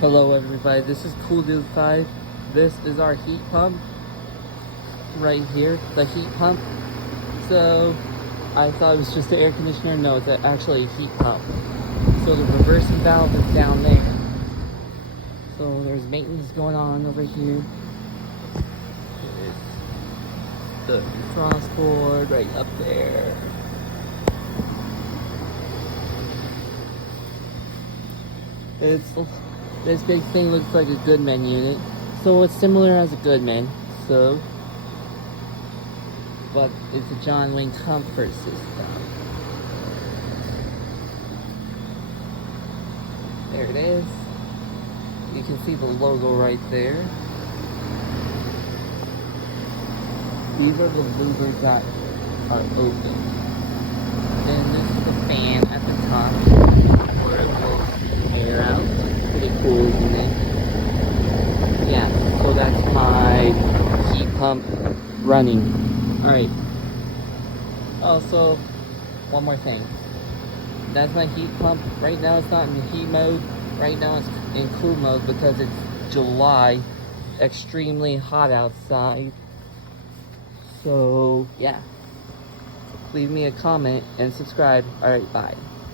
Hello everybody, this is Cool Dude 5. This is our heat pump right here, the heat pump. So I thought it was just the air conditioner. No, it's actually a heat pump. So the reversing valve is down there. So there's maintenance going on over here. There's the frost board right up there. This big thing looks like a Goodman unit, so it's similar as a Goodman. But it's a John Wayne comfort system. There it is. You can see the logo right there. These are the louvers that are open. Then this is the fan at the top where it blows air out. Pretty cool, isn't it? Yeah, so that's my heat pump running. Alright. Also, one more thing. That's my heat pump. Right now it's not in heat mode. Right now it's in cool mode because it's July. Extremely hot outside. So, yeah. Leave me a comment and subscribe. Alright, bye.